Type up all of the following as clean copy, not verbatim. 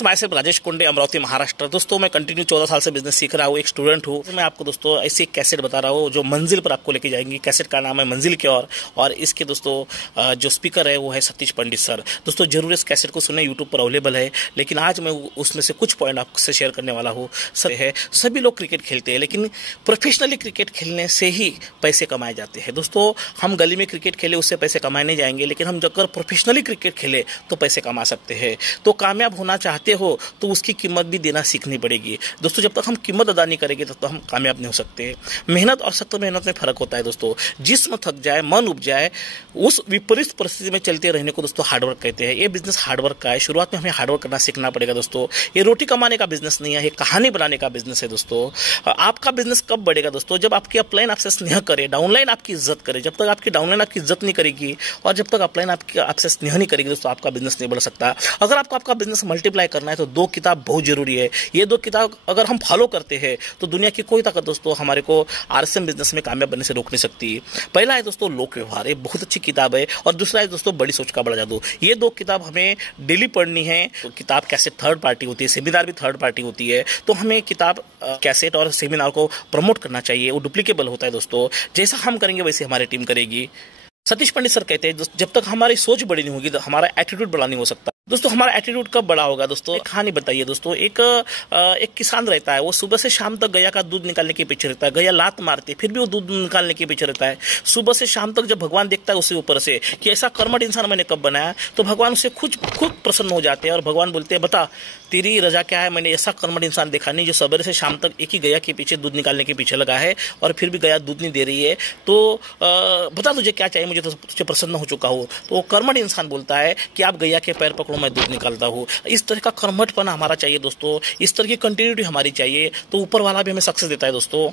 Friends, मैं सिर्फ राजेश कुंडे, अमरावती, महाराष्ट्र। दोस्तों, मैं कंटिन्यू 14 साल से बिजनेस सीख रहा हूँ, एक स्टूडेंट हूँ। मैं आपको दोस्तों ऐसी एक कैसेट बता रहा हूँ जो मंजिल पर आपको लेके जाएंगी। कैसेट का नाम है मंजिल की ओर, और इसके दोस्तों जो स्पीकर है वो है सतीश पंडित सर। दोस्तों जरूर इस कैसेट को सुने, यूट्यूब पर अवेलेबल है। लेकिन आज मैं उसमें से कुछ पॉइंट आपसे शेयर करने वाला हूँ। सभी लोग क्रिकेट खेलते हैं, लेकिन प्रोफेशनली क्रिकेट खेलने से ही पैसे कमाए जाते हैं। दोस्तों, हम गली में क्रिकेट खेले उससे पैसे कमाए नहीं जाएंगे, लेकिन हम अगर प्रोफेशनली क्रिकेट खेले तो पैसे कमा सकते हैं। तो कामयाब होना चाहते हो तो उसकी कीमत भी देना सीखनी पड़ेगी। दोस्तों, जब तक हम कीमत अदा नहीं करेंगे तब तक हम कामयाब नहीं हो सकते। मेहनत और सख्त मेहनत में फर्क होता है दोस्तों। जिस्म थक जाए, मन उब जाए, उस विपरीत परिस्थिति में चलते रहने को दोस्तों हार्डवर्क कहते हैं। ये बिजनेस हार्डवर्क का है। शुरुआत में हमें हार्डवर्क करना सीखना पड़ेगा दोस्तों। ये रोटी कमाने का बिजनेस नहीं है, ये कहानी बनाने का बिजनेस है दोस्तों। आपका बिजनेस कब बढ़ेगा दोस्तों? जब आपकी अपलाइन आपसे स्नेह करे, डाउनलाइन आपकी इज्जत करे। जब तक आपकी डाउनलाइन आपकी इज्जत नहीं करेगी और जब तक अपलाइन आपसे स्नेह नहीं करेगी दोस्तों, आपका बिजनेस नहीं बढ़ सकता। अगर आपको आपका बिजनेस मल्टीप्लाई करना है तो 2 किताब बहुत जरूरी है। ये 2 किताब अगर हम फॉलो करते हैं तो दुनिया की कोई ताकत दोस्तों हमारे को आरएसएम बिजनेस में कामयाब बनने से रोक नहीं सकती। पहला है दोस्तों लोक व्यवहार, ये बहुत अच्छी किताब है, और दूसरा है दोस्तों बड़ी सोच का बड़ा जादू। ये 2 किताब हमें डेली पढ़नी है। तो किताब कैसे थर्ड पार्टी होती है, सेमिनार भी थर्ड पार्टी होती है, तो हमें किताब कैसेट और सेमिनार को प्रमोट करना चाहिए। वो डुप्लीकेबल होता है दोस्तों। जैसा हम करेंगे वैसे हमारी टीम करेगी। सतीश पंडित सर कहते हैं जब तक हमारी सोच बड़ी नहीं होगी तो हमारा एटीट्यूड बड़ा नहीं हो सकता। दोस्तों, हमारा एटीट्यूड कब बड़ा होगा दोस्तों? एक कहानी बताइए दोस्तों। एक किसान रहता है, वो सुबह से शाम तक गैया का दूध निकालने के पीछे रहता है। गैया लात मारती है, फिर भी वो दूध निकालने के पीछे रहता है। सुबह से शाम तक जब भगवान देखता है उसके ऊपर से कि ऐसा कर्मठ इंसान मैंने कब बनाया, तो भगवान उससे खुद प्रसन्न हो जाते हैं और भगवान बोलते हैं, बता तेरी रजा क्या है? मैंने ऐसा कर्मठ इंसान देखा नहीं जो सवेरे से शाम तक एक ही गैया के पीछे दूध निकालने के पीछे लगा है और फिर भी गैया दूध नहीं दे रही है। तो बता तुझे क्या चाहिए, मुझे तो तुझे प्रसन्न हो चुका हूँ। तो वो कर्मठ इंसान बोलता है कि आप गैया के पैर पकड़ो, मैं दूध निकालता हूँ। इस तरह का कर्मठपना हमारा चाहिए दोस्तों। इस तरह की कंटिन्यूटी हमारी चाहिए, तो ऊपर वाला भी हमें सक्सेस देता है दोस्तों।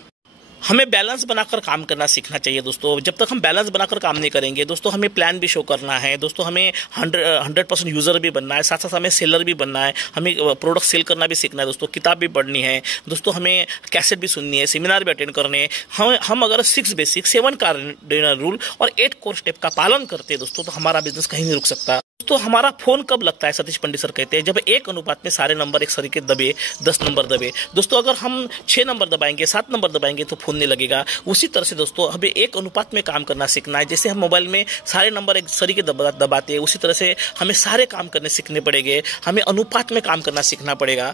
हमें बैलेंस बनाकर काम करना सीखना चाहिए दोस्तों। जब तक हम बैलेंस बनाकर काम नहीं करेंगे दोस्तों, हमें प्लान भी शो करना है दोस्तों। हमें 100% यूजर भी बनना है, साथ साथ हमें सेलर भी बनना है। हमें प्रोडक्ट सेल करना भी सीखना है दोस्तों। किताब भी पढ़नी है दोस्तों। हमें कैसेट भी सुननी है, सेमिनार भी अटेंड करने हैं। हम अगर 6 बेसिक, 7 कार्डिनल रूल और 8 कोर स्टेप का पालन करते हैं दोस्तों, तो हमारा बिजनेस कहीं नहीं रुक सकता। तो हमारा फोन कब लगता है? सतीश पंडित सर कहते हैं जब 1 अनुपात में सारे नंबर एक सरीके दबे, 10 नंबर दबे। दोस्तों, अगर हम 6 नंबर दबाएंगे, 7 नंबर दबाएंगे तो फोन नहीं लगेगा। उसी तरह से दोस्तों हमें 1 अनुपात में काम करना सीखना है। जैसे हम मोबाइल में सारे नंबर एक सरीके दबाते हैं, उसी तरह से हमें सारे काम करने सीखने पड़ेंगे। हमें अनुपात में काम करना सीखना पड़ेगा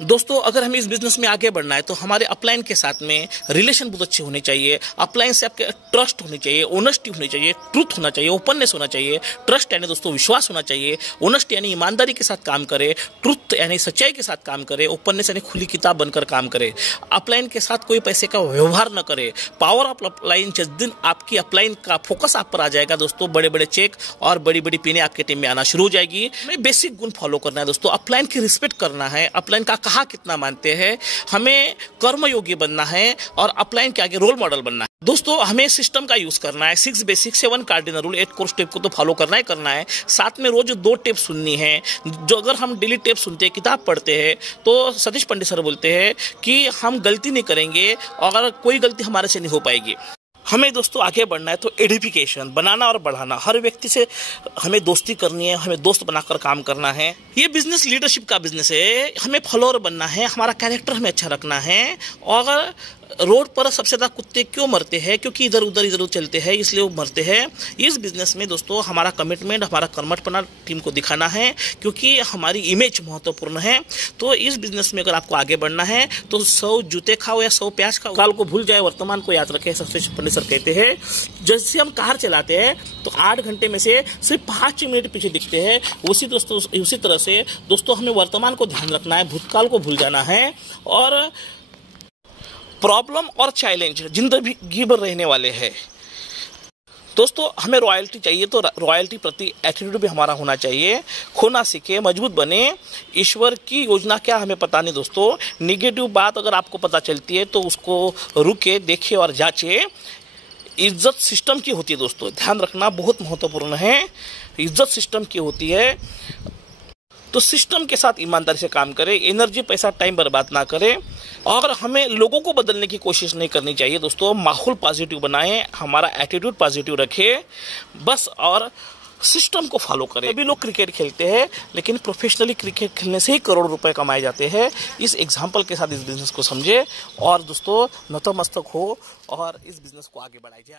दोस्तों। अगर हमें इस बिजनेस में आगे बढ़ना है तो हमारे अपलाइन के साथ में रिलेशन बहुत अच्छे होने चाहिए। अपलाइन से आपके ट्रस्ट होनी चाहिए, ऑनेस्टी होनी चाहिए, ट्रूथ होना चाहिए, ओपननेस होना चाहिए। ट्रस्ट यानी दोस्तों विश्वास होना चाहिए, ऑनेस्टी यानी ईमानदारी के साथ काम करे, ट्रूथ यानी सच्चाई के साथ काम करे, ओपननेस यानी खुली किताब बनकर काम करे। अपलाइन के साथ कोई पैसे का व्यवहार न करे। पावर ऑफ अपलाइन, जिस दिन आपकी अपलाइन का फोकस आप पर आ जाएगा दोस्तों, बड़े बड़े चेक और बड़ी बड़ी पीने आपके टीम में आना शुरू हो जाएगी। हमें बेसिक गुण फॉलो करना है दोस्तों। अपलाइन की रिस्पेक्ट करना है, अपलाइन का कहा कितना मानते हैं, हमें कर्मयोगी बनना है और अपलाइन के आगे रोल मॉडल बनना है दोस्तों। हमें सिस्टम का यूज करना है। 6 basic, 7 cardinal rule, 8 core step को तो फॉलो करना है। साथ में रोज 2 टेप सुननी है। जो अगर हम डेली टेप सुनते हैं, किताब पढ़ते हैं, तो सतीश पंडित सर बोलते हैं कि हम गलती नहीं करेंगे और कोई गलती हमारे से नहीं हो पाएगी। हमें दोस्तों आगे बढ़ना है तो एडिफिकेशन, बनाना और बढ़ाना। हर व्यक्ति से हमें दोस्ती करनी है, हमें दोस्त बनाकर काम करना है। ये बिजनेस लीडरशिप का बिजनेस है। हमें फॉलोअर बनना है, हमारा कैरेक्टर हमें अच्छा रखना है। और रोड पर सबसे ज़्यादा कुत्ते क्यों मरते हैं? क्योंकि इधर उधर चलते हैं, इसलिए वो मरते हैं। इस बिजनेस में दोस्तों हमारा कमिटमेंट, हमारा कर्मठपना टीम को दिखाना है, क्योंकि हमारी इमेज महत्वपूर्ण है। तो इस बिजनेस में अगर आपको आगे बढ़ना है तो 100 जूते खाओ या 100 प्याज खाओ, काल को भूल जाए वर्तमान को याद रखे। सतीश पंडित सर कहते हैं जैसे हम कार चलाते हैं तो 8 घंटे में से सिर्फ 5 मिनट पीछे दिखते हैं। उसी तरह से दोस्तों हमें वर्तमान को ध्यान रखना है, भूतकाल को भूल जाना है। और प्रॉब्लम और चैलेंज जिंदगी भर रहने वाले हैं दोस्तों। हमें रॉयल्टी चाहिए तो रॉयल्टी प्रति एटीट्यूड भी हमारा होना चाहिए। खोना सीखे, मजबूत बने। ईश्वर की योजना क्या हमें पता नहीं दोस्तों। निगेटिव बात अगर आपको पता चलती है तो उसको रुके, देखे और जांचे। इज्जत सिस्टम की होती है दोस्तों, ध्यान रखना बहुत महत्वपूर्ण है। इज्जत सिस्टम की होती है, तो सिस्टम के साथ ईमानदारी से काम करें। एनर्जी, पैसा, टाइम बर्बाद ना करें। और हमें लोगों को बदलने की कोशिश नहीं करनी चाहिए दोस्तों। माहौल पॉजिटिव बनाएं, हमारा एटीट्यूड पॉजिटिव रखें बस। और सिस्टम को फॉलो करें। सभी लोग क्रिकेट खेलते हैं, लेकिन प्रोफेशनली क्रिकेट खेलने से ही करोड़ रुपए कमाए जाते हैं। इस एग्जाम्पल के साथ इस बिजनेस को समझे और दोस्तों नतमस्तक हो और इस बिजनेस को आगे बढ़ाइए।